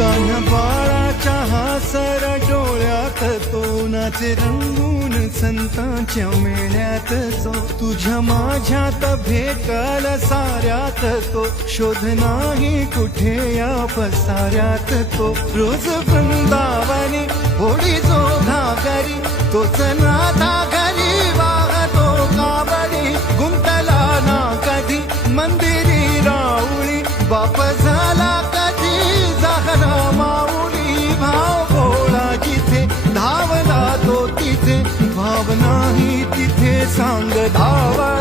तान्ह्या बाळाच्या हासर डोळ्यात तो नाचे रंगून संतांच्या मेळ्यात जो तुझ्या माझ्यात भेटल साऱ्यात तो शोध नाही कुठे या पसाऱ्यात तो रोज वृंदावनी होडी जो घागरी तोच नाथा घरी वाहतो कावडी गुंतला ना कधी मंदिरी राऊळी बाप झाला कधी झाला माऊली भाव भोळा जिथे धावला तो तिथे भाव नाही तिथे सांग धावा